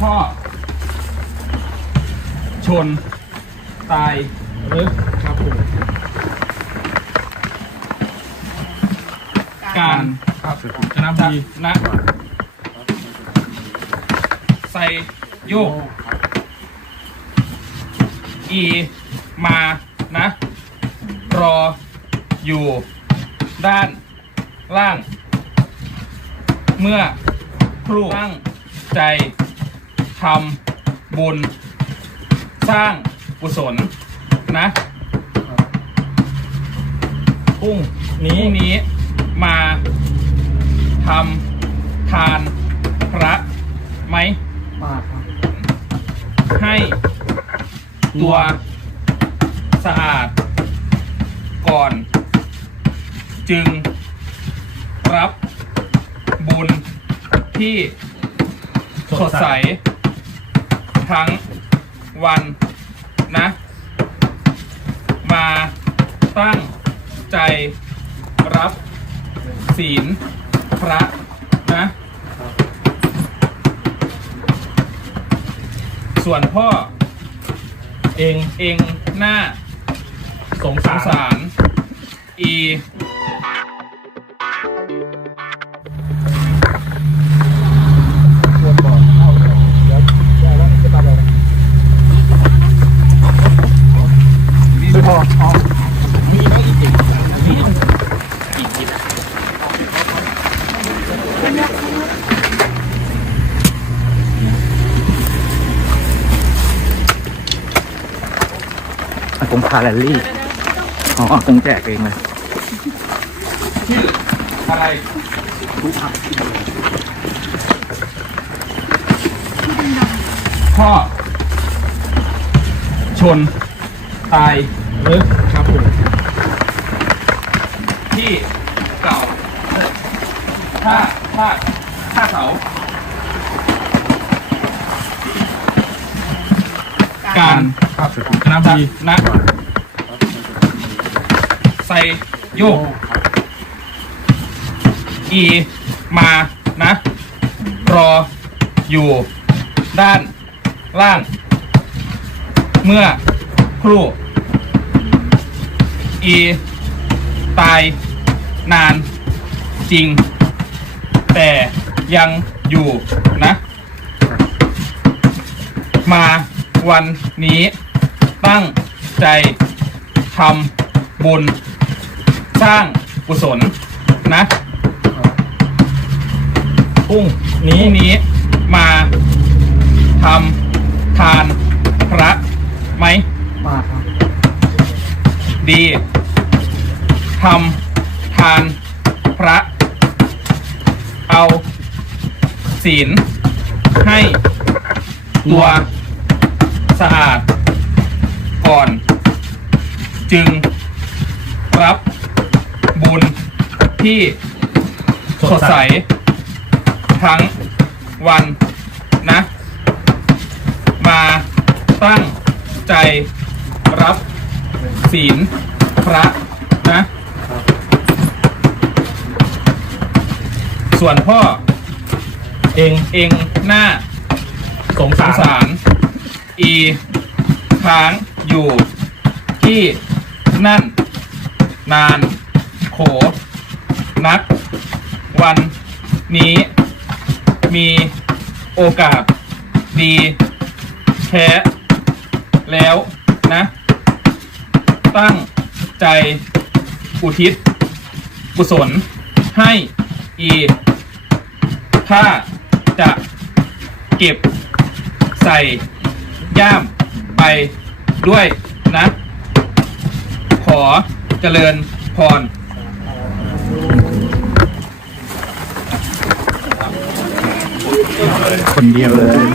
พ่อ ชน ตายหรือครับผมการครับชนะดีนะใส่โยก อีมานะ รออยู่ ด้านล่าง เมื่อครูตั้งใจ ทำบุญ สร้างกุศลนะพรุ่งนี้นี้มาทำทานพระไหม มาครับให้ตัวสะอาดก่อน จึงรับบุญที่สดใส ทั้งวันนะ มาตั้งใจรับศีลพระนะส่วนพ่อเองเองหน้าสงสารสารอี อากงพาแรลลี่ อ๋ออากงแจกเองเลยชื่ออะไรพ่อ ชน ตายหรือครับผมที่เก่าถ้าถ้าถ้าเสา การ ครับชนะดีนะใส่โยก อีมานะ รออยู่ ด้านล่าง เมื่อครู่ อี ตาย นาน จริง แต่ยังอยู่นะ มาวันนี้ ตั้งใจทำบุญ สร้างกุศลนะพรุ่งนี้นี้มาทำทานพระไหมมาครับดีทำทานพระ เอาศีลให้ตัวสะอาด จึงรับบุญที่สดใส ทั้งวันนะ มาตั้งใจรับศีลพระนะ ส่วนพ่อเองเองหน้าสงสารสารอีค้างอยู่ที่ นั่น นาน โข นัก วันนี้ มีโอกาส ดีแท้แล้วนะ ตั้งใจอุทิศ กุศล ให้อีก ถ้าจะเก็บใส่ย่ามไปด้วยนะ ขอเจริญพรคนเดียวเลย